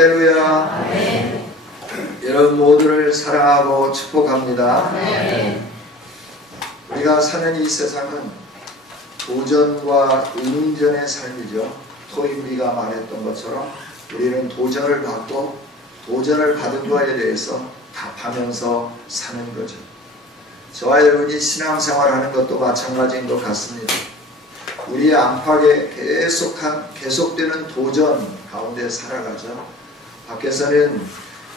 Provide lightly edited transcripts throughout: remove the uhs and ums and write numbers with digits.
할렐루야. 아멘. 여러분 모두를 사랑하고 축복합니다. 아멘. 우리가 사는 이 세상은 도전과 응전의 삶이죠. 토인비가 말했던 것처럼 우리는 도전을 받고 도전을 받은 거에 대해서 답하면서 사는 거죠. 저와 여러분이 신앙생활하는 것도 마찬가지인 것 같습니다. 우리의 안팎에 계속되는 도전 가운데 살아가죠. 밖에서는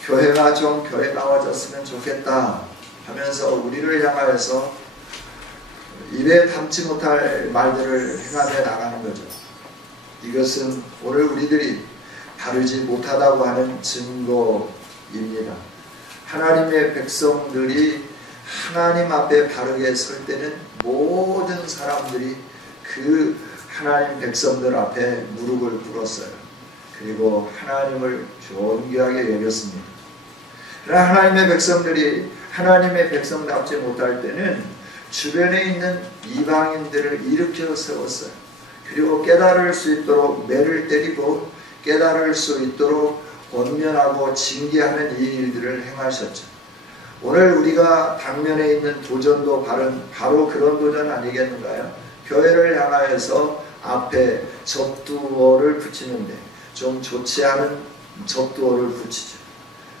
교회가 좀 교회다워졌으면 좋겠다 하면서 우리를 향하여서 입에 담지 못할 말들을 행하며 나가는 거죠. 이것은 오늘 우리들이 다르지 못하다고 하는 증거입니다. 하나님의 백성들이 하나님 앞에 바르게 설 때는 모든 사람들이 그 하나님 백성들 앞에 무릎을 꿇었어요. 그리고 하나님을 존귀하게 여겼습니다. 그러나 하나님의 백성들이 하나님의 백성답지 못할 때는 주변에 있는 이방인들을 일으켜 세웠어요. 그리고 깨달을 수 있도록 매를 때리고 깨달을 수 있도록 권면하고 징계하는 이 일들을 행하셨죠. 오늘 우리가 당면에 있는 도전도 바로 그런 도전 아니겠는가요? 교회를 향하여서 앞에 접두어를 붙이는데 좀 좋지 않은 접두어를 붙이죠.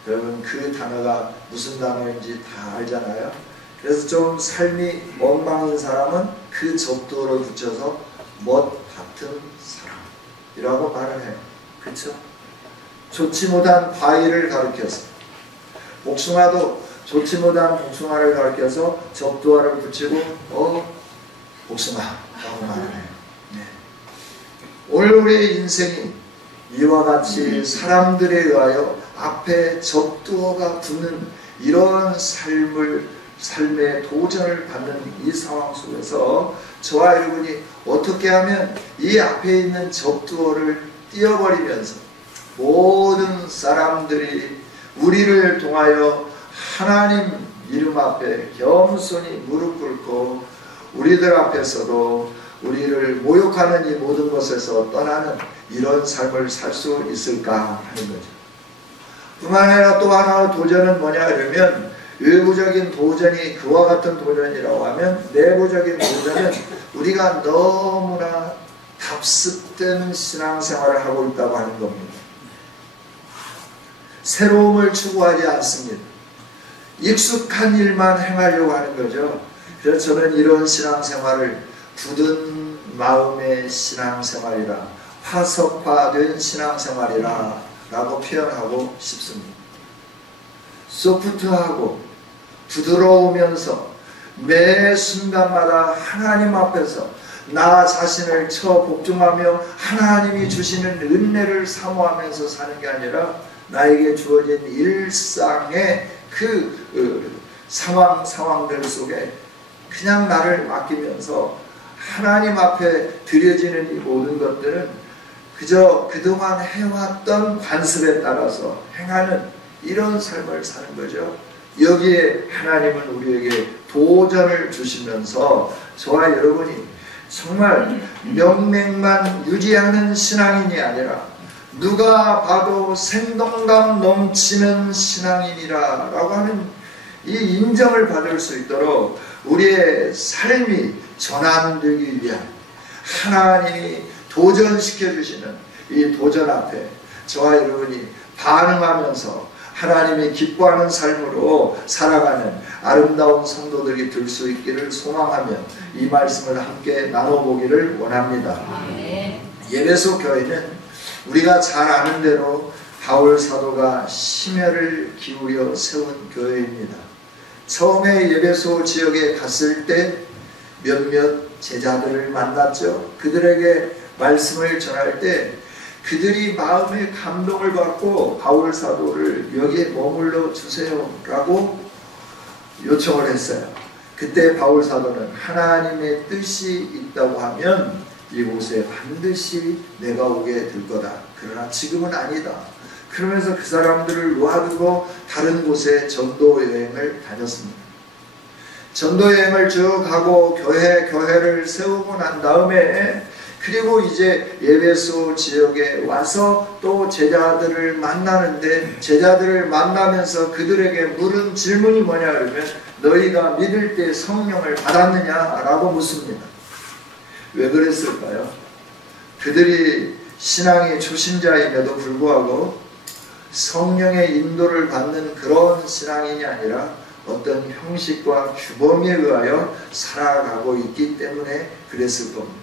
여러분 그 단어가 무슨 단어인지 다 알잖아요. 그래서 좀 삶이 멍망인 사람은 그 접두어를 붙여서 멋 같은 사람이라고 말을 해요. 그렇죠? 좋지 못한 과일을 가리켜서 복숭아도 좋지 못한 복숭아를 가리켜서 접두어를 붙이고 복숭아라고 말을 해요. 네. 오늘 우리의 인생이 이와 같이 사람들에 의하여 앞에 접두어가 붙는 이런 삶의 도전을 받는 이 상황 속에서 저와 여러분이 어떻게 하면 이 앞에 있는 접두어를 띄어버리면서 모든 사람들이 우리를 통하여 하나님 이름 앞에 겸손히 무릎 꿇고 우리들 앞에서도 우리를 모욕하는 이 모든 것에서 떠나는 이런 삶을 살 수 있을까 하는 거죠. 뿐만 아니라 또 하나의 도전은 뭐냐 그러면 외부적인 도전이 그와 같은 도전이라고 하면 내부적인 도전은 우리가 너무나 답습된 신앙생활을 하고 있다고 하는 겁니다. 새로움을 추구하지 않습니다. 익숙한 일만 행하려고 하는 거죠. 그래서 저는 이런 신앙생활을 굳은 마음의 신앙생활이라 화석화된 신앙생활이라 라고 표현하고 싶습니다. 소프트하고 부드러우면서 매 순간마다 하나님 앞에서 나 자신을 복종하며 하나님이 주시는 은혜를 사모하면서 사는 게 아니라 나에게 주어진 일상의 그 상황들 속에 그냥 나를 맡기면서 하나님 앞에 드려지는 이 모든 것들은 그저 그동안 해왔던 관습에 따라서 행하는 이런 삶을 사는 거죠. 여기에 하나님은 우리에게 도전을 주시면서 저와 여러분이 정말 명맥만 유지하는 신앙인이 아니라 누가 봐도 생동감 넘치는 신앙인이라 라고 하는 이 인정을 받을 수 있도록 우리의 삶이 전환되기 위한 하나님이 도전시켜 주시는 이 도전 앞에 저와 여러분이 반응하면서 하나님이 기뻐하는 삶으로 살아가는 아름다운 성도들이 될 수 있기를 소망하며 이 말씀을 함께 나눠보기를 원합니다. 예배소 교회는 우리가 잘 아는 대로 바울 사도가 심혈을 기울여 세운 교회입니다. 처음에 예배소 지역에 갔을 때 몇몇 제자들을 만났죠. 그들에게 말씀을 전할 때 그들이 마음의 감동을 받고 바울 사도를 여기에 머물러 주세요 라고 요청을 했어요. 그때 바울 사도는 하나님의 뜻이 있다고 하면 이곳에 반드시 내가 오게 될 거다. 그러나 지금은 아니다. 그러면서 그 사람들을 놓아두고 다른 곳에 전도 여행을 다녔습니다. 전도 여행을 쭉 하고 교회를 세우고 난 다음에 그리고 이제 에베소 지역에 와서 또 제자들을 만나는데, 제자들을 만나면서 그들에게 물은 질문이 뭐냐 그러면 너희가 믿을 때 성령을 받았느냐라고 묻습니다. 왜 그랬을까요? 그들이 신앙의 초신자임에도 불구하고 성령의 인도를 받는 그런 신앙인이 아니라 어떤 형식과 규범에 의하여 살아가고 있기 때문에 그랬을 겁니다.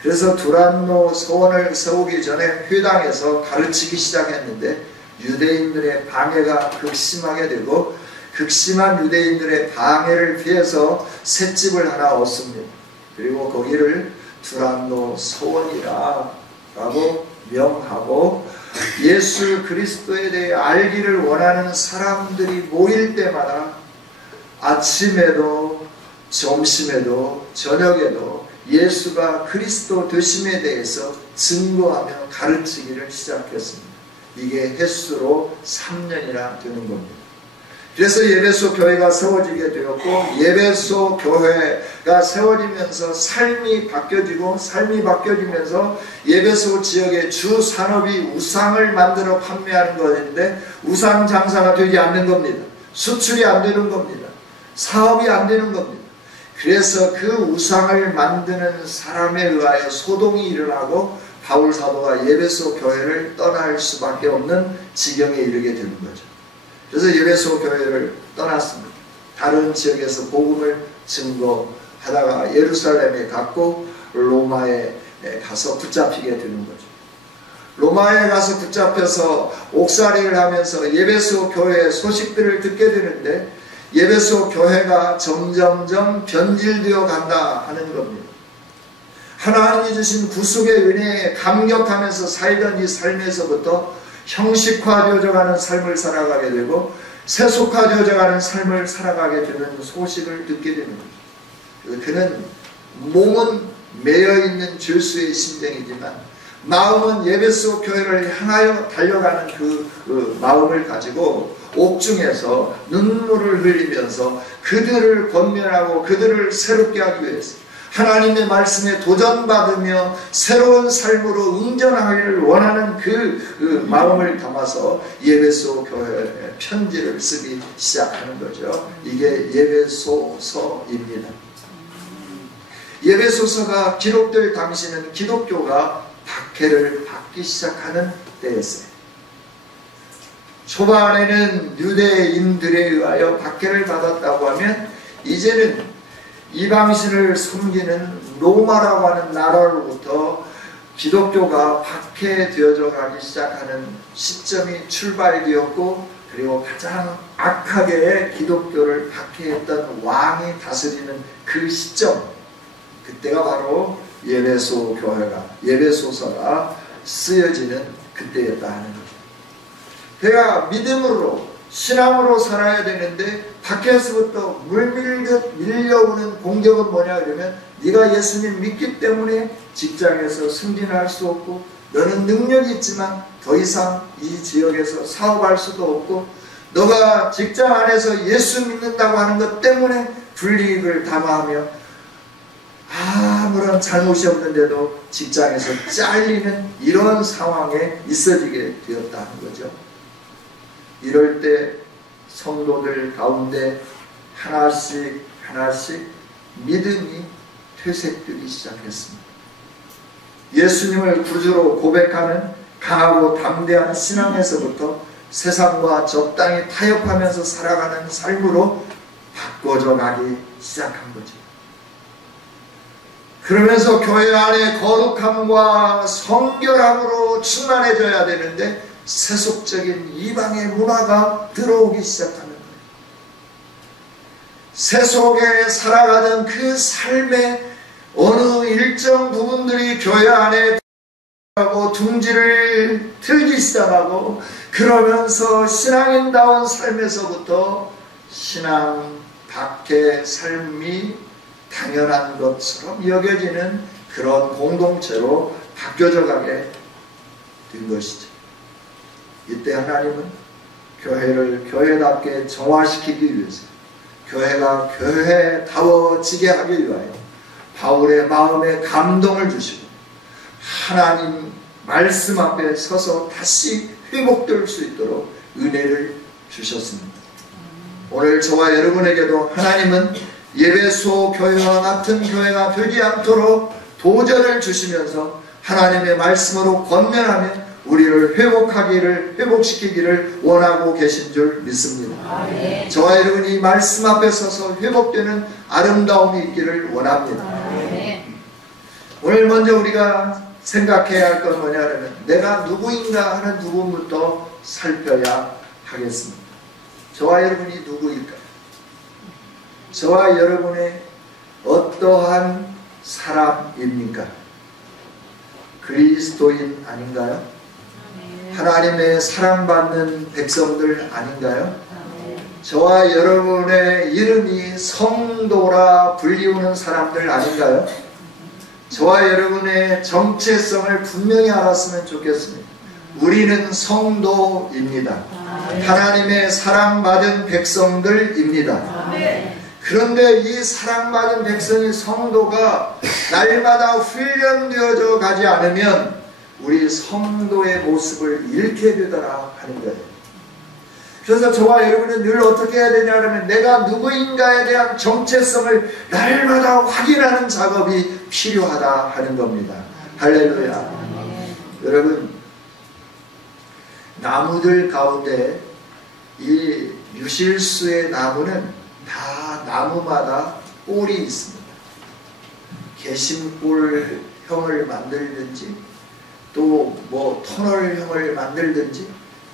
그래서 두란노 서원을 세우기 전에 회당에서 가르치기 시작했는데 유대인들의 방해가 극심하게 되고, 극심한 유대인들의 방해를 피해서 셋집을 하나 얻습니다. 그리고 거기를 두란노 서원이라 라고 명하고, 예수 그리스도에 대해 알기를 원하는 사람들이 모일 때마다 아침에도 점심에도 저녁에도 예수가 그리스도 되심에 대해서 증거하며 가르치기를 시작했습니다. 이게 횟수로 3년이나 되는 겁니다. 그래서 예배소 교회가 세워지게 되었고, 예배소 교회가 세워지면서 삶이 바뀌어지면서 예배소 지역의 주 산업이 우상을 만들어 판매하는 것인데 우상 장사가 되지 않는 겁니다. 수출이 안 되는 겁니다. 사업이 안 되는 겁니다. 그래서 그 우상을 만드는 사람에 의하여 소동이 일어나고 바울 사도가 예배소 교회를 떠날 수밖에 없는 지경에 이르게 되는 거죠. 그래서 예배소 교회를 떠났습니다. 다른 지역에서 복음을 증거하다가 예루살렘에 갔고 로마에 가서 붙잡히게 되는 거죠. 로마에 가서 붙잡혀서 옥살이를 하면서 예배소 교회의 소식들을 듣게 되는데 예배소 교회가 점점점 변질되어 간다 하는 겁니다. 하나님이 주신 구속의 은혜에 감격하면서 살던 이 삶에서부터 형식화되어져 가는 삶을 살아가게 되고 세속화되어져 가는 삶을 살아가게 되는 소식을 듣게 되는 거죠. 그는 몸은 매여있는 죄수의 심정이지만 마음은 예배소 교회를 향하여 달려가는 그 마음을 가지고 옥중에서 눈물을 흘리면서 그들을 권면하고 그들을 새롭게 하기 위해서 하나님의 말씀에 도전받으며 새로운 삶으로 응전하기를 원하는 그 마음을 담아서 예배소 교회에 편지를 쓰기 시작하는 거죠. 이게 예배소서입니다. 예배소서가 기록될 당시는 기독교가 박해를 받기 시작하는 때였어요. 초반에는 유대인들에 의하여 박해를 받았다고 하면 이제는 이방신을 섬기는 로마라고 하는 나라로부터 기독교가 박해되어져 가기 시작하는 시점이 출발되었고, 그리고 가장 악하게 기독교를 박해했던 왕이 다스리는 그 시점, 그때가 바로 예배소서가 쓰여지는 그때였다 하는 거죠. 내가 믿음으로 신앙으로 살아야 되는데 밖에서부터 물밀듯 밀려오는 공격은 뭐냐 그러면 네가 예수님 믿기 때문에 직장에서 승진할 수 없고 너는 능력이 있지만 더 이상 이 지역에서 사업할 수도 없고 너가 직장 안에서 예수 믿는다고 하는 것 때문에 불이익을 담아하며 아무런 잘못이 없는데도 직장에서 잘리는 이런 상황에 있어지게 되었다는 거죠. 이럴 때 성도들 가운데 하나씩 믿음이 퇴색되기 시작했습니다. 예수님을 구주로 고백하는 강하고 담대한 신앙에서부터 세상과 적당히 타협하면서 살아가는 삶으로 바꿔져 가기 시작한 거죠. 그러면서 교회 안에 거룩함과 성결함으로 충만해져야 되는데 세속적인 이방의 문화가 들어오기 시작하는 거예요. 세속에 살아가던 그 삶의 어느 일정 부분들이 교회 안에 들어가고 둥지를 틀기 시작하고 그러면서 신앙인다운 삶에서부터 신앙 밖의 삶이 당연한 것처럼 여겨지는 그런 공동체로 바뀌어져 가게 된 것이죠. 이때 하나님은 교회를 교회답게 정화시키기 위해서 교회가 교회다워지게 하기 위하여 바울의 마음에 감동을 주시고 하나님 말씀 앞에 서서 다시 회복될 수 있도록 은혜를 주셨습니다. 오늘 저와 여러분에게도 하나님은 예배소 교회와 같은 교회가 되지 않도록 도전을 주시면서 하나님의 말씀으로 권면하며 우리를 회복시키기를 원하고 계신 줄 믿습니다. 아멘. 저와 여러분이 말씀 앞에 서서 회복되는 아름다움이 있기를 원합니다. 아멘. 오늘 먼저 우리가 생각해야 할 건 뭐냐면 내가 누구인가 하는 부분부터 살펴야 하겠습니다. 저와 여러분이 누구일까요? 저와 여러분의 어떠한 사람입니까? 그리스도인 아닌가요? 하나님의 사랑받는 백성들 아닌가요? 저와 여러분의 이름이 성도라 불리우는 사람들 아닌가요? 저와 여러분의 정체성을 분명히 알았으면 좋겠습니다. 우리는 성도입니다. 하나님의 사랑받은 백성들입니다. 그런데 이 사랑받은 백성이 성도가 날마다 훈련되어져 가지 않으면 우리 성도의 모습을 잃게 되더라 하는 거예요. 그래서 저와 여러분은 늘 어떻게 해야 되냐면 내가 누구인가에 대한 정체성을 날마다 확인하는 작업이 필요하다 하는 겁니다. 할렐루야. 여러분, 나무들 가운데 이 유실수의 나무는 다 나무마다 꼴이 있습니다. 개심꼴형을 만들든지 또 뭐 터널형을 만들든지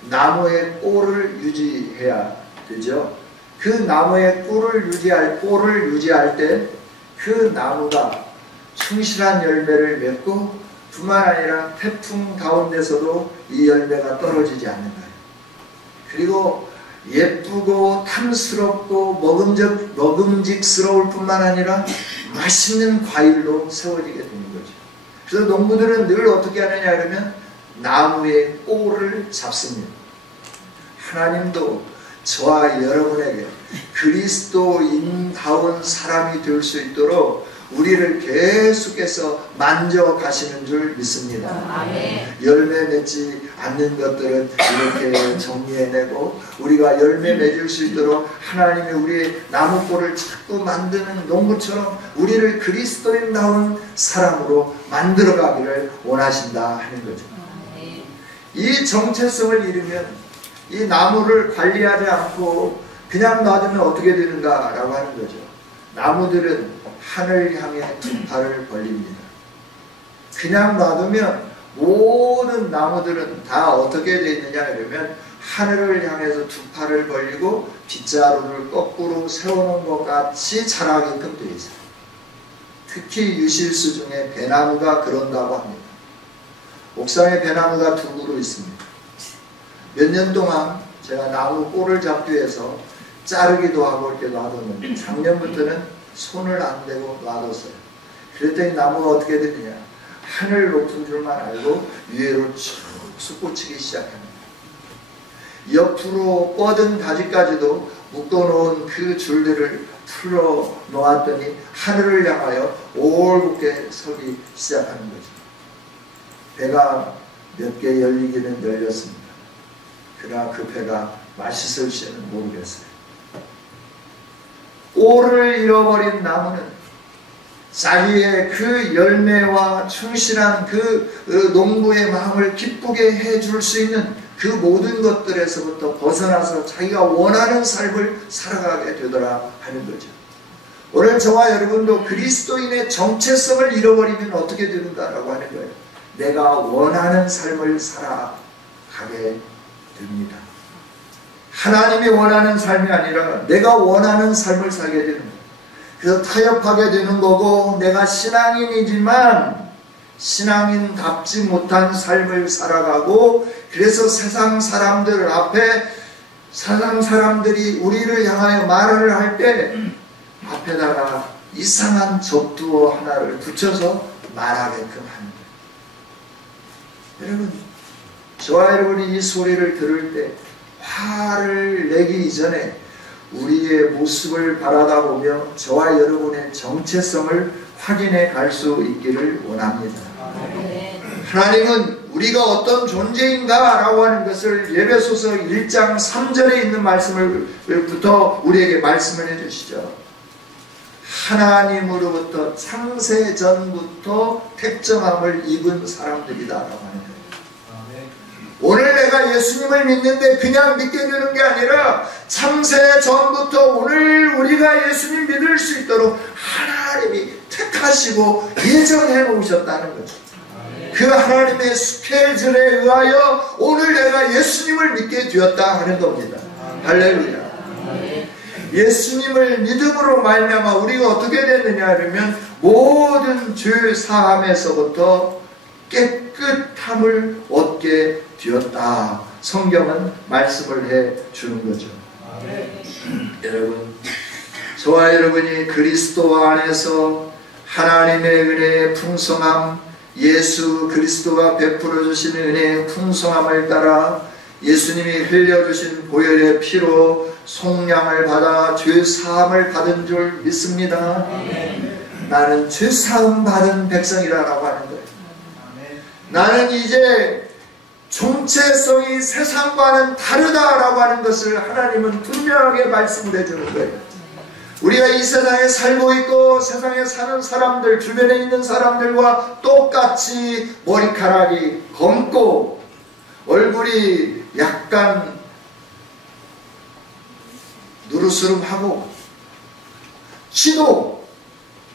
나무의 꼴을 유지해야 되죠. 그 나무의 꼴을 유지할 때 그 나무가 충실한 열매를 맺고 뿐만 아니라 태풍 가운데서도 이 열매가 떨어지지 않는 거예요. 그리고 예쁘고 탐스럽고 먹음직스러울 뿐만 아니라 맛있는 과일로 세워지게 되는 거죠. 그래서 농부들은 늘 어떻게 하느냐 하면 나무의 꼴을 잡습니다. 하나님도 저와 여러분에게 그리스도인다운 사람이 될 수 있도록 우리를 계속해서 만져가시는 줄 믿습니다. 아멘. 열매 맺지 않는 것들은 이렇게 정리해내고 우리가 열매 맺을 수 있도록 하나님이 우리의 나무꼴을 자꾸 만드는 농부처럼 우리를 그리스도인다운 사람으로 만들어가기를 원하신다 하는 거죠. 아멘. 이 정체성을 잃으면 이 나무를 관리하지 않고 그냥 놔두면 어떻게 되는가라고 하는 거죠. 나무들은 하늘 향해 두 팔을 벌립니다. 그냥 놔두면 모든 나무들은 다 어떻게 되어 있느냐 그러면 하늘을 향해서 두 팔을 벌리고 빗자루를 거꾸로 세우는 것 같이 자라게끔 되어 있어요. 특히 유실수 중에 배나무가 그런다고 합니다. 옥상에 배나무가 두 그루 있습니다. 몇 년 동안 제가 나무 꼴을 잡기 위해서 자르기도 하고 이렇게 놔뒀는데 작년부터는 손을 안 대고 놔뒀어요. 그랬더니 나무가 어떻게 되느냐, 하늘 높은 줄만 알고 위로 쭉 솟구치기 시작합니다. 옆으로 뻗은 가지까지도 묶어놓은 그 줄들을 풀어 놓았더니 하늘을 향하여 올곧게 서기 시작하는 거죠. 배가 몇 개 열리기는 열렸습니다. 그러나 그 배가 맛있을지는 모르겠어요. 꼴을 잃어버린 나무는 자기의 그 열매와 충실한 그 농부의 마음을 기쁘게 해줄 수 있는 그 모든 것들에서부터 벗어나서 자기가 원하는 삶을 살아가게 되더라 하는 거죠. 오늘 저와 여러분도 그리스도인의 정체성을 잃어버리면 어떻게 되는가라고 하는 거예요. 내가 원하는 삶을 살아가게 됩니다. 하나님이 원하는 삶이 아니라 내가 원하는 삶을 살게 되는 거예요. 그래서 타협하게 되는 거고 내가 신앙인이지만 신앙인답지 못한 삶을 살아가고 그래서 세상 사람들 앞에 세상 사람들이 우리를 향하여 말을 할 때 앞에다가 이상한 적두어 하나를 붙여서 말하게끔 하는 거예요. 여러분, 저와 여러분이 이 소리를 들을 때 화를 내기 이전에 우리의 모습을 바라다 보며 저와 여러분의 정체성을 확인해 갈 수 있기를 원합니다. 하나님은 우리가 어떤 존재인가 라고 하는 것을 에베소서 1장 3절에 있는 말씀을부터 우리에게 말씀을 해주시죠. 하나님으로부터 창세 전부터 택정함을 입은 사람들이다 라고 하는 거예요. 오늘 내가 예수님을 믿는데 그냥 믿게 되는 게 아니라 창세 전부터 오늘 우리가 예수님 믿을 수 있도록 하나님이 택하시고 예정해 놓으셨다는 거죠. 그 하나님의 스케줄에 의하여 오늘 내가 예수님을 믿게 되었다 하는 겁니다. 할렐루야. 예수님을 믿음으로 말미암아 우리가 어떻게 됐느냐 하면 모든 죄 사함에서부터 깨끗함을 얻게 되었다. 성경은 말씀을 해 주는 거죠. 여러분, 저와 여러분이 그리스도 안에서 하나님의 은혜의 풍성함, 예수 그리스도가 베풀어 주신 은혜의 풍성함을 따라 예수님이 흘려주신 보혈의 피로 속량을 받아 죄사함을 받은 줄 믿습니다. 나는 죄사함 받은 백성이라고 하는 거예요. 나는 이제 정체성이 세상과는 다르다라고 하는 것을 하나님은 분명하게 말씀을 해주는 거예요. 우리가 이 세상에 살고 있고 세상에 사는 사람들, 주변에 있는 사람들과 똑같이 머리카락이 검고 얼굴이 약간 누르스름하고 키도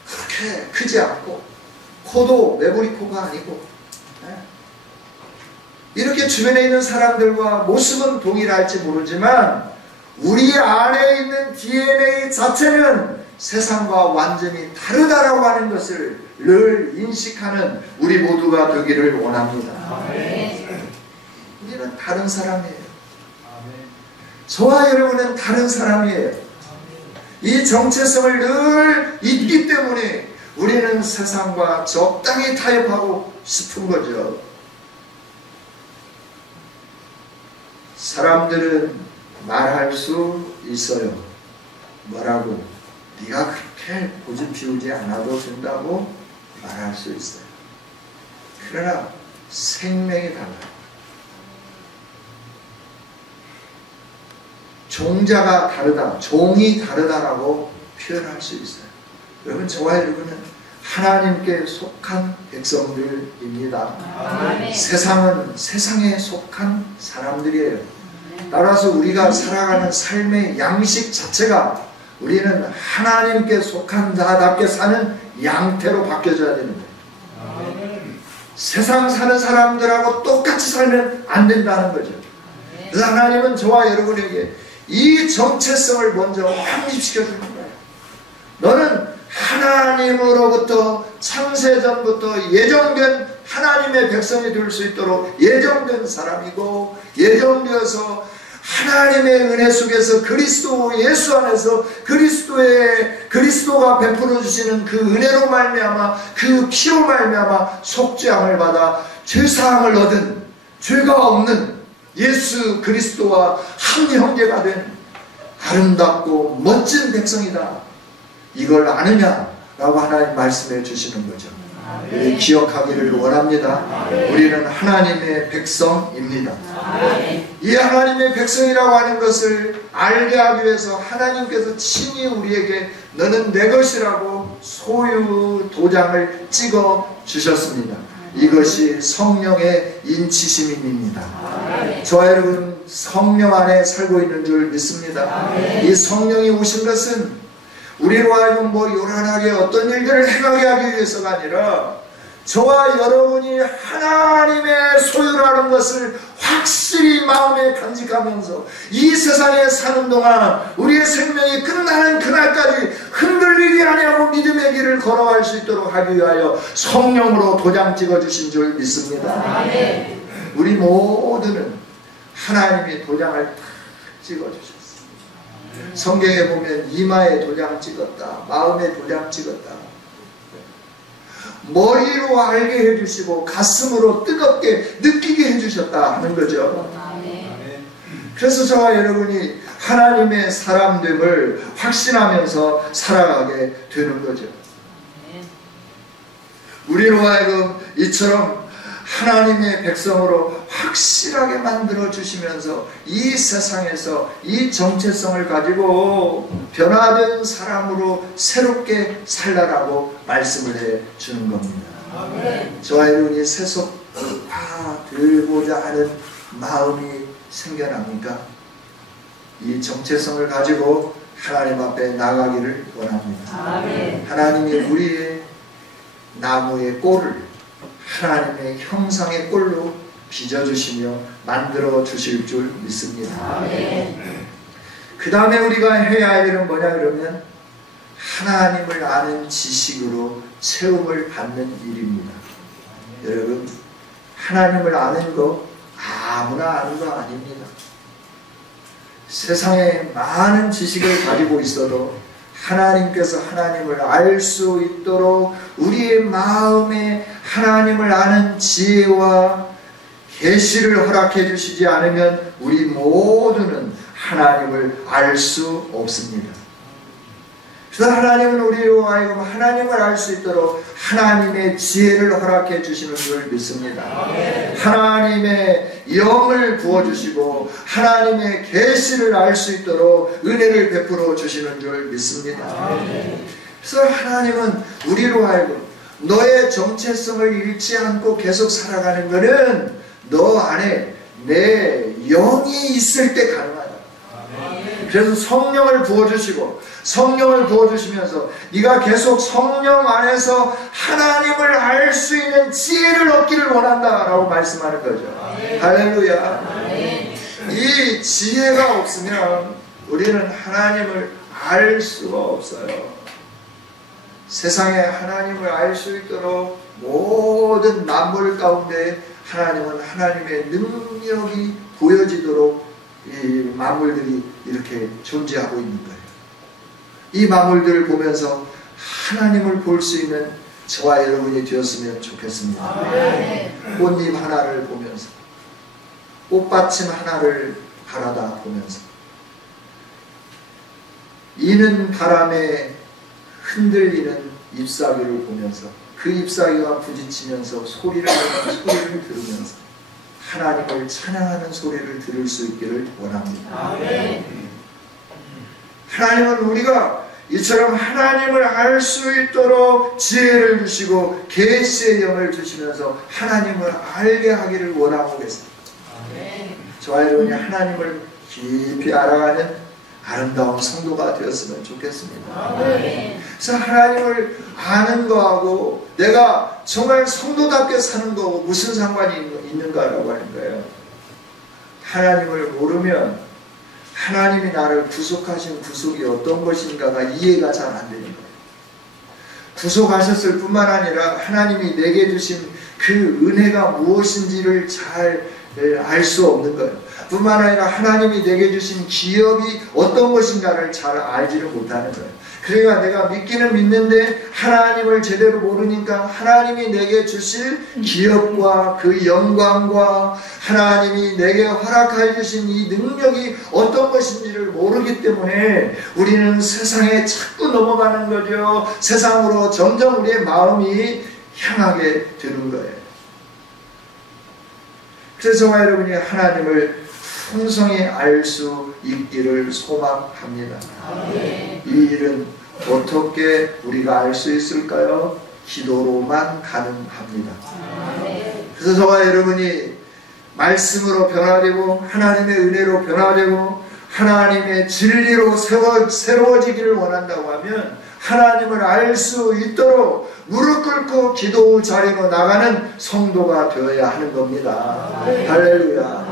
그렇게 크지 않고 코도 메모리 코가 아니고 이렇게 주변에 있는 사람들과 모습은 동일할지 모르지만 우리 안에 있는 DNA 자체는 세상과 완전히 다르다라고 하는 것을 늘 인식하는 우리 모두가 되기를 원합니다. 우리는 다른 사람이에요. 저와 여러분은 다른 사람이에요. 이 정체성을 늘 잊기 때문에 우리는 세상과 적당히 타협하고 싶은 거죠. 사람들은 말할 수 있어요. 뭐라고? 네가 그렇게 고집 피우지 않아도 된다고 말할 수 있어요. 그러나 생명이 달라요. 종자가 다르다, 종이 다르다라고 표현할 수 있어요. 여러분, 저와 여러분은 하나님께 속한 백성들입니다. 세상은 세상에 속한 사람들이에요. 따라서 우리가 살아가는 삶의 양식 자체가 우리는 하나님께 속한 자답게 사는 양태로 바뀌어져야 되는 거예요. 세상 사는 사람들하고 똑같이 살면 안 된다는 거죠. 그래서 하나님은 저와 여러분에게 이 정체성을 먼저 확립시켜 주는 거예요. 너는 하나님으로부터 창세전부터 예정된 하나님의 백성이 될 수 있도록 예정된 사람이고, 예정되어서 하나님의 은혜 속에서 그리스도 예수 안에서 그리스도가 베풀어 주시는 그 은혜로 말미암아, 그 피로 말미암아 속죄함을 받아 죄사함을 얻은, 죄가 없는 예수 그리스도와 한 형제가 된 아름답고 멋진 백성이다. 이걸 아느냐라고 하나님 말씀해 주시는 거죠. 우리 기억하기를 원합니다. 우리는 하나님의 백성입니다. 이 하나님의 백성이라고 하는 것을 알게 하기 위해서 하나님께서 친히 우리에게 너는 내 것이라고 소유 도장을 찍어 주셨습니다. 이것이 성령의 인치심입니다. 저와 여러분, 성령 안에 살고 있는 줄 믿습니다. 이 성령이 오신 것은 우리로 하여금 요란하게 어떤 일들을 행하게 하기 위해서가 아니라 저와 여러분이 하나님의 소유라는 것을 확실히 마음에 간직하면서 이 세상에 사는 동안 우리의 생명이 끝나는 그날까지 흔들리지 아니하고 믿음의 길을 걸어갈 수 있도록 하기 위하여 성령으로 도장 찍어주신 줄 믿습니다. 우리 모두는 하나님이 도장을 다 찍어주셨습니다. 성경에 보면 이마에 도장 찍었다, 마음에 도장 찍었다, 머리로 알게 해주시고 가슴으로 뜨겁게 느끼게 해주셨다 하는 거죠. 그래서 저와 여러분이 하나님의 사람됨을 확신하면서 살아가게 되는 거죠. 우리로 하여금 이처럼 하나님의 백성으로 확실하게 만들어 주시면서 이 세상에서 이 정체성을 가지고 변화된 사람으로 새롭게 살라라고 말씀을 해 주는 겁니다. 저와 여러분이 세속화 들고자 하는 마음이 생겨납니까? 이 정체성을 가지고 하나님 앞에 나가기를 원합니다. 하나님이 우리의 나무의 꼴을 하나님의 형상의 꼴로 빚어주시며 만들어 주실 줄 믿습니다. 그 다음에 우리가 해야 할 일은 뭐냐 그러면 하나님을 아는 지식으로 채움을 받는 일입니다. 여러분, 하나님을 아는 거 아무나 아는 거 아닙니다. 세상에 많은 지식을 가지고 있어도 하나님께서 하나님을 알 수 있도록 우리의 마음에 하나님을 아는 지혜와 계시를 허락해 주시지 않으면 우리 모두는 하나님을 알 수 없습니다. 그래서 하나님은 우리로 하여금 하나님을 알 수 있도록 하나님의 지혜를 허락해 주시는 줄 믿습니다. 하나님의 영을 부어주시고 하나님의 계시를 알 수 있도록 은혜를 베풀어 주시는 줄 믿습니다. 그래서 하나님은 우리로 하여금 너의 정체성을 잃지 않고 계속 살아가는 것은 너 안에 내 영이 있을 때 가능하다. 그래서 성령을 부어주시고 성령을 부어주시면서 네가 계속 성령 안에서 하나님을 알 수 있는 지혜를 얻기를 원한다라고 말씀하는 거죠. 할렐루야. 이 지혜가 없으면 우리는 하나님을 알 수가 없어요. 세상에 하나님을 알 수 있도록 모든 만물 가운데 하나님은 하나님의 능력이 보여지도록 이 만물들이 이렇게 존재하고 있는 거예요. 이 만물들을 보면서 하나님을 볼 수 있는 저와 여러분이 되었으면 좋겠습니다. 꽃잎 하나를 보면서 꽃받침 하나를 바라다 보면서 이는 바람에 흔들리는 잎사귀를 보면서 그 잎사귀가 부딪히면서 소리를 들으면서 하나님을 찬양하는 소리를 들을 수 있기를 원합니다. 하나님은 우리가 이처럼 하나님을 알 수 있도록 지혜를 주시고 계시의 영을 주시면서 하나님을 알게 하기를 원하고 계십니다. 저와 여러분이 하나님을 깊이 알아가는 아름다운 성도가 되었으면 좋겠습니다. 그래서 하나님을 아는 거하고 내가 정말 성도답게 사는 거하고 무슨 상관이 있는가라고 하는 거예요. 하나님을 모르면 하나님이 나를 구속하신 구속이 어떤 것인가가 이해가 잘 안 되는 거예요. 구속하셨을 뿐만 아니라 하나님이 내게 주신 그 은혜가 무엇인지를 잘 알 수 없는 거예요. 뿐만 아니라 하나님이 내게 주신 기업이 어떤 것인가를 잘 알지를 못하는 거예요. 그러니까 내가 믿기는 믿는데 하나님을 제대로 모르니까 하나님이 내게 주실 기업과 그 영광과 하나님이 내게 허락해 주신 이 능력이 어떤 것인지를 모르기 때문에 우리는 세상에 자꾸 넘어가는 거죠. 세상으로 점점 우리의 마음이 향하게 되는 거예요. 그래서 저와 여러분이 하나님을 풍성히 알 수 있기를 소망합니다. 이 일은 어떻게 우리가 알 수 있을까요? 기도로만 가능합니다. 그래서 저와 여러분이 말씀으로 변화되고 하나님의 은혜로 변화되고 하나님의 진리로 새로워지기를 원한다고 하면 하나님을 알 수 있도록 무릎 꿇고 기도 자리로 나가는 성도가 되어야 하는 겁니다. 할렐루야.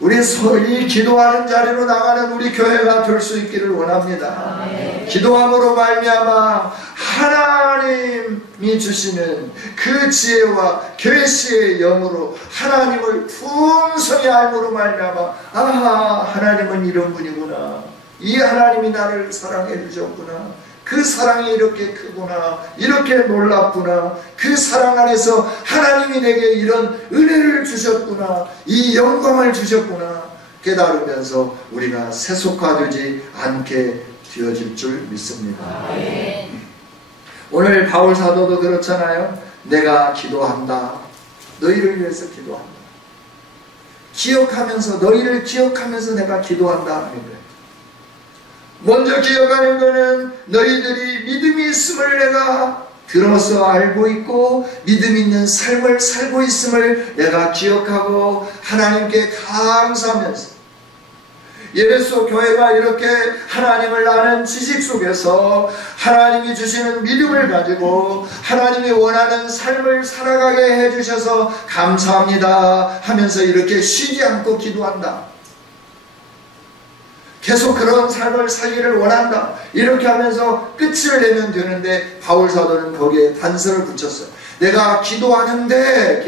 우리 이 기도하는 자리로 나가는 우리 교회가 될 수 있기를 원합니다. 기도함으로 말미암아 하나님이 주시는 그 지혜와 계시의 영으로 하나님을 풍성히 알므로 말미암아 아하, 하나님은 이런 분이구나. 이 하나님이 나를 사랑해 주셨구나. 그 사랑이 이렇게 크구나. 이렇게 놀랍구나. 그 사랑 안에서 하나님이 내게 이런 은혜를 주셨구나. 이 영광을 주셨구나. 깨달으면서 우리가 세속화되지 않게 되어질 줄 믿습니다. 오늘 바울 사도도 그렇잖아요. 내가 기도한다. 너희를 위해서 기도한다. 기억하면서, 너희를 기억하면서 내가 기도한다 하는 거예요. 먼저 기억하는 것은 너희들이 믿음이 있음을 내가 들어서 알고 있고 믿음 있는 삶을 살고 있음을 내가 기억하고 하나님께 감사하면서, 예수 교회가 이렇게 하나님을 아는 지식 속에서 하나님이 주시는 믿음을 가지고 하나님이 원하는 삶을 살아가게 해주셔서 감사합니다 하면서 이렇게 쉬지 않고 기도한다. 계속 그런 삶을 살기를 원한다. 이렇게 하면서 끝을 내면 되는데 바울 사도는 거기에 단서를 붙였어요. 내가 기도하는데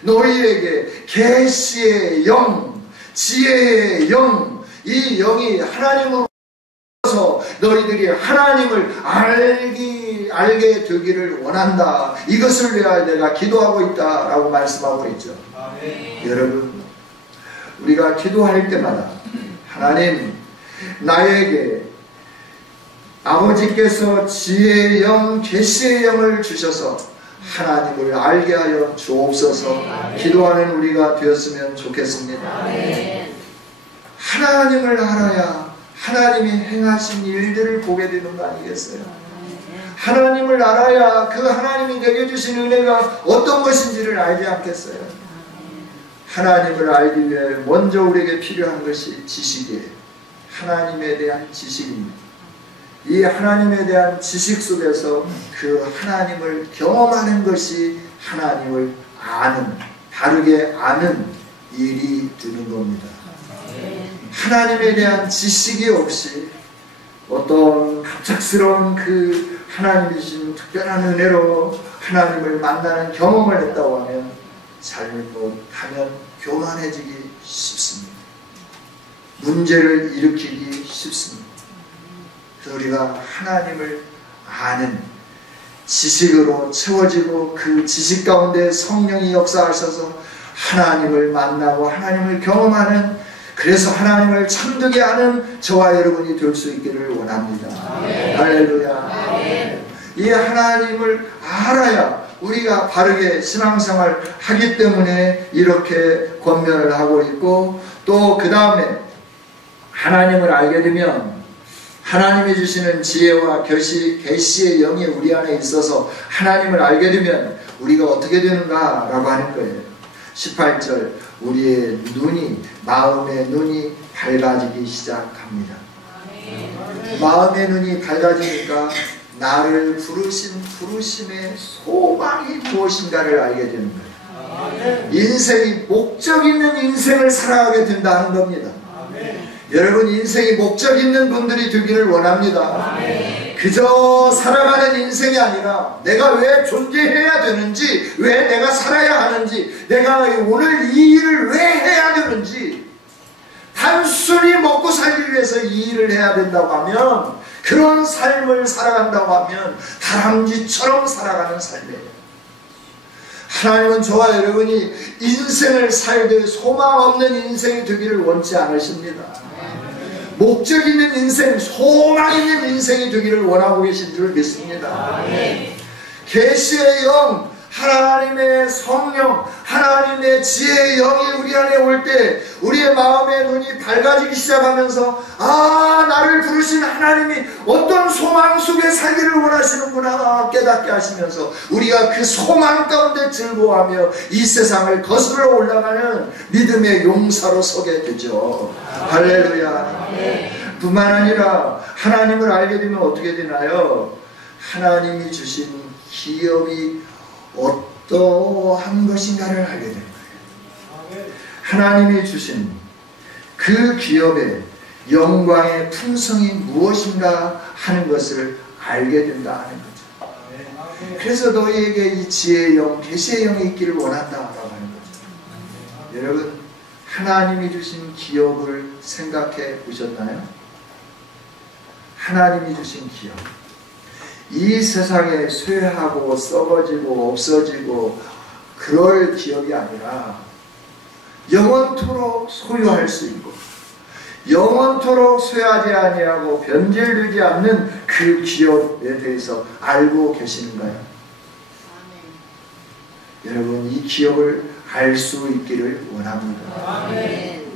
너희에게 계시의 영, 지혜의 영, 이 영이 하나님으로서 너희들이 하나님을 알게 되기를 원한다. 이것을 위하여 내가 기도하고 있다라고 말씀하고 있죠. 여러분, 우리가 기도할 때마다 하나님, 나에게 아버지께서 지혜의 영, 계시의 영을 주셔서 하나님을 알게 하여 주옵소서. 기도하는 우리가 되었으면 좋겠습니다. 하나님을 알아야 하나님이 행하신 일들을 보게 되는 거 아니겠어요? 하나님을 알아야 그 하나님이 내게 주신 은혜가 어떤 것인지를 알지 않겠어요? 하나님을 알기 위해 먼저 우리에게 필요한 것이 지식이에요. 하나님에 대한 지식입니다. 이 하나님에 대한 지식 속에서 그 하나님을 경험하는 것이 하나님을 아는, 바르게 아는 일이 되는 겁니다. 하나님에 대한 지식이 없이 어떤 갑작스러운 그 하나님이 주신 특별한 은혜로 하나님을 만나는 경험을 했다고 하면 잘못하면 교만해지기 쉽습니다. 문제를 일으키기 쉽습니다. 그래서 우리가 하나님을 아는 지식으로 채워지고 그 지식 가운데 성령이 역사하셔서 하나님을 만나고 하나님을 경험하는, 그래서 하나님을 참되게 아는 저와 여러분이 될 수 있기를 원합니다. 할렐루야. 이 하나님을 알아야 우리가 바르게 신앙생활 하기 때문에 이렇게 권면을 하고 있고, 또 그 다음에 하나님을 알게 되면 하나님이 주시는 지혜와 계시의 영이 우리 안에 있어서 하나님을 알게 되면 우리가 어떻게 되는가 라고 하는 거예요. 18절, 우리의 눈이, 마음의 눈이 밝아지기 시작합니다. 마음의 눈이 밝아지니까 나를 부르신 부르심의 소망이 무엇인가를 알게 되는 거예요. 인생이 목적 있는 인생을 살아가게 된다는 겁니다. 여러분, 인생이 목적 있는 분들이 되기를 원합니다. 그저 살아가는 인생이 아니라 내가 왜 존재해야 되는지, 왜 내가 살아야 하는지, 내가 오늘 이 일을 왜 해야 되는지, 단순히 먹고 살기 위해서 이 일을 해야 된다고 하면, 그런 삶을 살아간다고 하면 다람쥐처럼 살아가는 삶이에요. 하나님은 저와 여러분이 인생을 살되 소망 없는 인생이 되기를 원치 않으십니다. 목적 있는 인생, 소망 있는 인생이 되기를 원하고 계신 줄 믿습니다. 계시의 영, 하나님의 성령, 하나님의 지혜의 영이 우리 안에 올 때 우리의 마음의 눈이 밝아지기 시작하면서, 아, 나를 부르신 하나님이 어떤 소망 속에 살기를 원하시는구나 깨닫게 하시면서 우리가 그 소망 가운데 즐거워하며 이 세상을 거슬러 올라가는 믿음의 용사로 서게 되죠. 할렐루야. 뿐만 아니라 하나님을 알게 되면 어떻게 되나요? 하나님이 주신 기업이 어떠한 것인가를 알게 되는 거예요. 하나님이 주신 그 기업의 영광의 품성이 무엇인가 하는 것을 알게 된다 하는 거죠. 그래서 너희에게 이 지혜의 영, 계시의 영이 있기를 원한다라고 하는 거죠. 여러분, 하나님이 주신 기업을 생각해 보셨나요? 하나님이 주신 기업, 이 세상에 쇠하고 썩어지고 없어지고 그럴 기업이 아니라 영원토록 소유할 수 있고 영원토록 쇠하지 아니하고 변질되지 않는 그 기업에 대해서 알고 계시는가요? 여러분 이 기업을 알 수 있기를 원합니다. 아멘.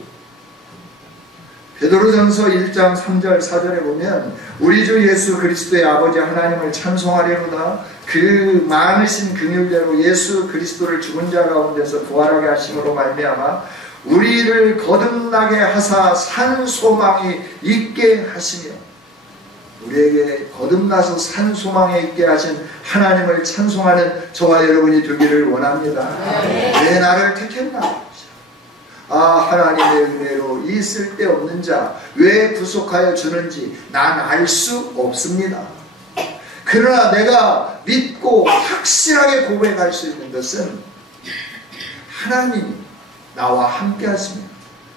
베드로전서 1장 3절 4절에 보면 우리 주 예수 그리스도의 아버지 하나님을 찬송하려노다. 그 많으신 긍휼대로 예수 그리스도를 죽은 자 가운데서 부활하게 하심으로 말미암아 우리를 거듭나게 하사 산 소망이 있게 하시며, 우리에게 거듭나서 산 소망에 있게 하신 하나님을 찬송하는 저와 여러분이 되기를 원합니다. 왜 나를 택했나? 하나님의 은혜로 이 쓸데없는 자 왜 구속하여 주는지 난 알 수 없습니다. 그러나 내가 믿고 확실하게 고백할 수 있는 것은 하나님이 나와 함께 하시며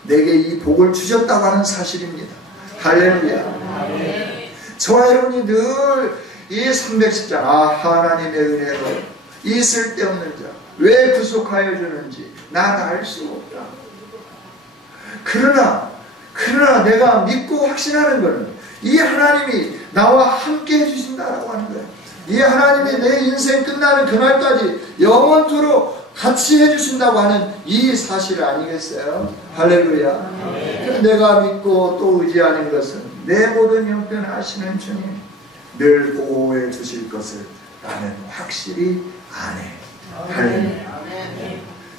내게 이 복을 주셨다고 하는 사실입니다. 할렐루야. 저와 여러분이 늘 이 310장 하나님의 은혜로 이 쓸데없는 자 왜 구속하여 주는지 난 알 수 없다. 그러나 내가 믿고 확신하는 것은 이 하나님이 나와 함께 해주신다라고 하는 거예요. 이 하나님이 내 인생 끝나는 그날까지 영원토록 같이 해주신다고 하는 이 사실 아니겠어요? 할렐루야. 내가 믿고 또 의지하는 것은 내 모든 형편을 아시는 주님 늘 보호해 주실 것을 나는 확실히 아네. 할렐루야.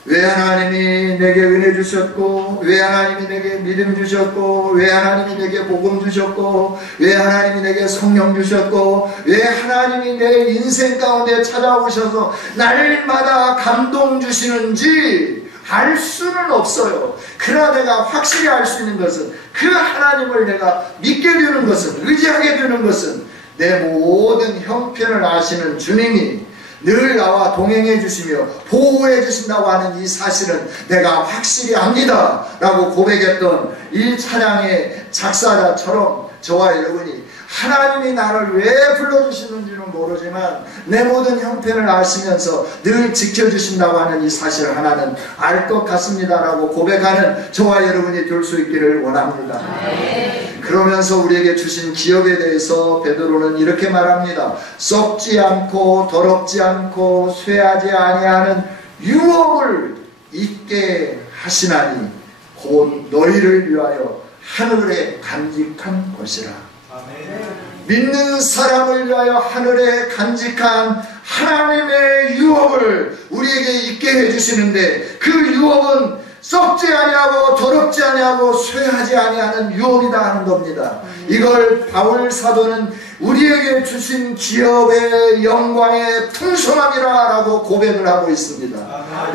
왜 하나님이 내게 은혜 주셨고, 왜 하나님이 내게 믿음 주셨고, 왜 하나님이 내게 복음 주셨고, 왜 하나님이 내게 성령 주셨고, 왜 하나님이 내 인생 가운데 찾아오셔서 날마다 감동 주시는지 알 수는 없어요. 그러나 내가 확실히 알 수 있는 것은 그 하나님을 내가 믿게 되는 것은, 의지하게 되는 것은 내 모든 형편을 아시는 주님이 늘 나와 동행해 주시며 보호해 주신다고 하는 이 사실은 내가 확실히 압니다 라고 고백했던 이 찬양의 작사자처럼 저와 여러분이 하나님이 나를 왜 불러주시는지는 모르지만 내 모든 형편을 아시면서 늘 지켜주신다고 하는 이 사실 하나는 알 것 같습니다 라고 고백하는 저와 여러분이 될 수 있기를 원합니다. 그러면서 우리에게 주신 기업에 대해서 베드로는 이렇게 말합니다. 썩지 않고 더럽지 않고 쇠하지 아니하는 유업을 있게 하시나니 곧 너희를 위하여 하늘에 간직한 것이라. 믿는 사람을 위하여 하늘에 간직한 하나님의 유업을 우리에게 있게 해주시는데 그 유업은 썩지 아니하고 더럽지 아니하고 쇠하지 아니하는 유업이다 하는 겁니다. 이걸 바울 사도는 우리에게 주신 기업의 영광의 풍성함이라 라고 고백을 하고 있습니다.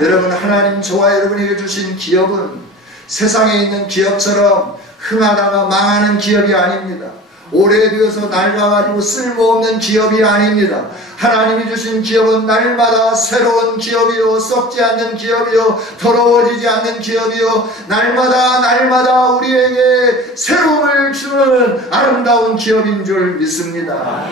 여러분, 하나님 저와 여러분에게 주신 기업은 세상에 있는 기업처럼 흥하다가 망하는 기업이 아닙니다. 오래되어서 낡아가지고 쓸모없는 기업이 아닙니다. 하나님이 주신 기업은 날마다 새로운 기업이요, 썩지 않는 기업이요, 더러워지지 않는 기업이요, 날마다 우리에게 새로움을 주는 아름다운 기업인 줄 믿습니다.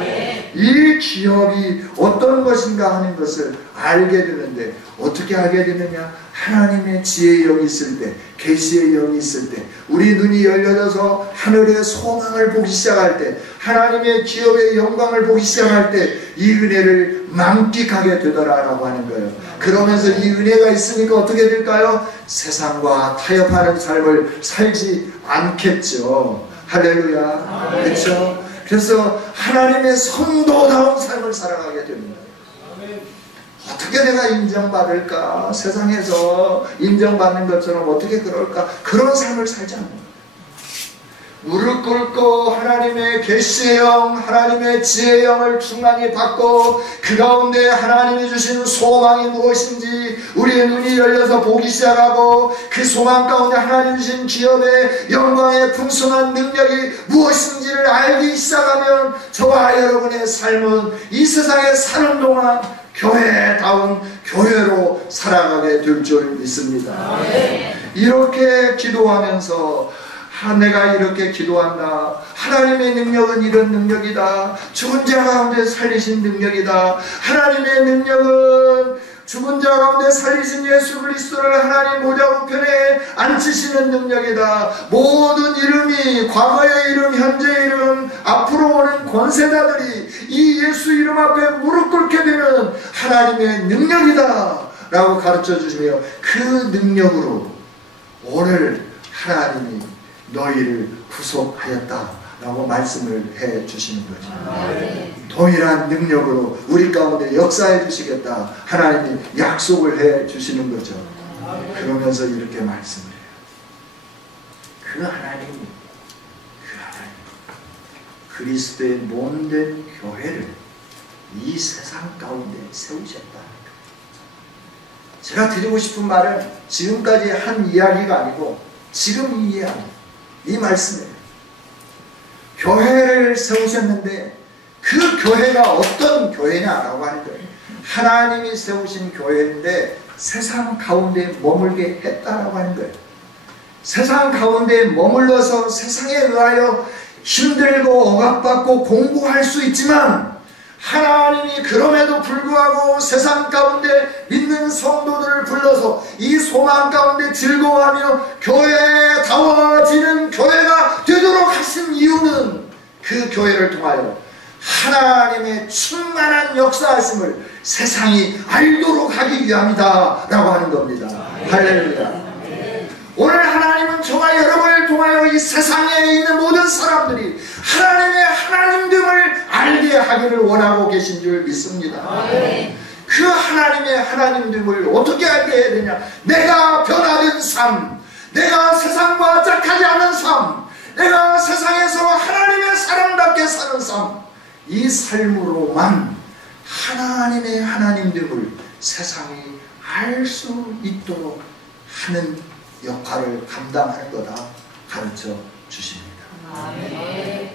이 기업이 어떤 것인가 하는 것을 알게 되는데 어떻게 알게 되느냐? 하나님의 지혜의 영이 있을 때, 계시의 영이 있을 때, 우리 눈이 열려져서 하늘의 소망을 보기 시작할 때, 하나님의 기업의 영광을 보기 시작할 때 이 은혜를 만끽하게 되더라라고 하는 거예요. 그러면서 이 은혜가 있으니까 어떻게 될까요? 세상과 타협하는 삶을 살지 않겠죠. 할렐루야. 그렇죠? 그래서 하나님의 성도다운 삶을 살아가게 됩니다. 어떻게 내가 인정받을까? 세상에서 인정받는 것처럼 어떻게 그럴까? 그런 삶을 살지 않는 거예요. 무릎 꿇고 하나님의 계시의 영, 하나님의 지혜의 영을 충만히 받고 그 가운데 하나님이 주신 소망이 무엇인지 우리의 눈이 열려서 보기 시작하고 그 소망 가운데 하나님이 주신 기업의 영광의 풍성한 능력이 무엇인지를 알기 시작하면 저와 여러분의 삶은 이 세상에 사는 동안 교회다운 교회로 살아가게 될 줄 믿습니다. 이렇게 기도하면서 내가 이렇게 기도한다. 하나님의 능력은 이런 능력이다. 죽은 자 가운데 살리신 능력이다. 하나님의 능력은 죽은 자 가운데 살리신 예수 그리스도를 하나님 보좌 우편에 앉히시는 능력이다. 모든 이름이, 과거의 이름, 현재의 이름, 앞으로 오는 권세자들이 이 예수 이름 앞에 무릎 꿇게 되는 하나님의 능력이다 라고 가르쳐 주시며 그 능력으로 오늘 하나님이 너희를 구속하였다 라고 말씀을 해 주시는 거죠. 동일한 능력으로 우리 가운데 역사해 주시겠다 하나님이 약속을 해 주시는 거죠. 그러면서 이렇게 말씀을 해요. 그 하나님 그리스도의 몸된 교회를 이 세상 가운데 세우셨다. 제가 드리고 싶은 말은 지금까지 한 이야기가 아니고 지금 이 이야기, 이 말씀이에요. 교회를 세우셨는데 그 교회가 어떤 교회냐라고 하는 거예요. 하나님이 세우신 교회인데 세상 가운데 머물게 했다라고 하는 거예요. 세상 가운데 머물러서 세상에 의하여 힘들고 억압받고 공부할 수 있지만 하나님이 그럼에도 불구하고 세상 가운데 믿는 성도들을 불러서 이 소망 가운데 즐거워하며 교회다워지는 교회가 되도록 하신 이유는 그 교회를 통하여 하나님의 충만한 역사하심을 세상이 알도록 하기 위함이다 라고 하는 겁니다. 할렐루야. 오늘 하나님은 저와 여러분을 통하여 이 세상에 있는 모든 사람들이 하나님의 하나님됨을 알게 하기를 원하고 계신 줄 믿습니다. 그 하나님의 하나님됨을 어떻게 알게 해야 되냐? 내가 변화된 삶, 내가 세상과 짝하지 않은 삶, 내가 세상에서 하나님의 사람답게 사는 삶, 이 삶으로만 하나님의 하나님됨을 세상이 알 수 있도록 하는 역할을 감당하는 거다 가르쳐 주십니다.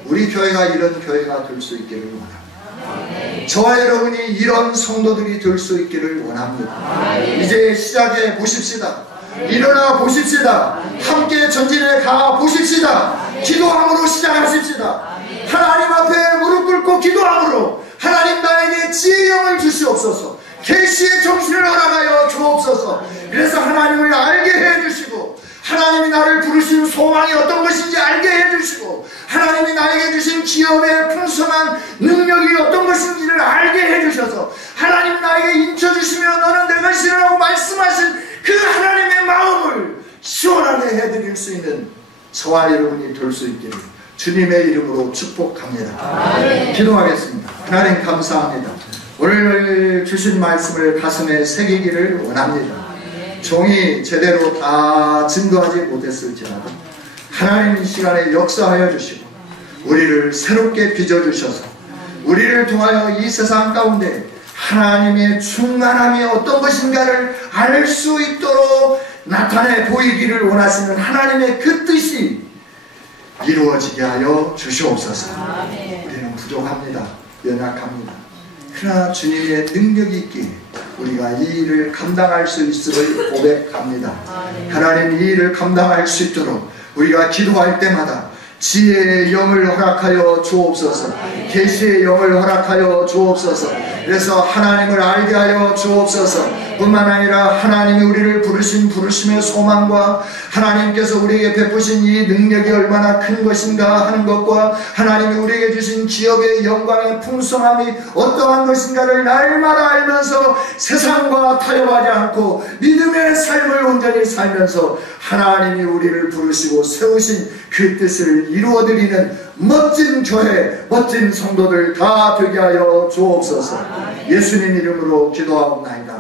우리 교회가 이런 교회가 될 수 있기를 원합니다. 저와 여러분이 이런 성도들이 될 수 있기를 원합니다. 이제 시작해 보십시다. 일어나 보십시다. 함께 전진해 가 보십시다. 기도함으로 시작하십시다. 하나님 앞에 무릎 꿇고 기도함으로 하나님 나에게 지혜의 영을 주시옵소서. 계시의 정신을 허락하여 주옵소서. 그래서 하나님을 알게 해주시고 하나님이 나를 부르신 소망이 어떤 것인지 알게 해주시고 하나님이 나에게 주신 기업의 풍성한 능력이 어떤 것인지를 알게 해주셔서 하나님 나에게 인쳐주시며 너는 내 것이라고 말씀하신 그 하나님의 마음을 시원하게 해드릴 수 있는 저와 여러분이 될 수 있기를 주님의 이름으로 축복합니다. 기도하겠습니다. 하나님 감사합니다. 오늘 주신 말씀을 가슴에 새기기를 원합니다. 종이 제대로 다 증거하지 못했을지라도 하나님 이 시간에 역사하여 주시고 우리를 새롭게 빚어주셔서 우리를 통하여 이 세상 가운데 하나님의 충만함이 어떤 것인가를 알 수 있도록 나타내 보이기를 원하시는 하나님의 그 뜻이 이루어지게 하여 주시옵소서. 우리는 부족합니다. 연약합니다. 그러나 주님의 능력이 있기에 우리가 이 일을 감당할 수 있음을 고백합니다. 하나님 이 일을 감당할 수 있도록 우리가 기도할 때마다 지혜의 영을 허락하여 주옵소서. 계시의 영을 허락하여 주옵소서. 그래서 하나님을 알게 하여 주옵소서. 뿐만 아니라 하나님이 우리를 부르신 부르심의 소망과 하나님께서 우리에게 베푸신 이 능력이 얼마나 큰 것인가 하는 것과 하나님이 우리에게 주신 기업의 영광의 풍성함이 어떠한 것인가를 날마다 알면서 세상과 타협하지 않고 믿음의 삶을 온전히 살면서 하나님이 우리를 부르시고 세우신 그 뜻을 이루어드리는 멋진 교회, 멋진 성도들 다 되게 하여 주옵소서. 예수님 이름으로 기도하옵나이다.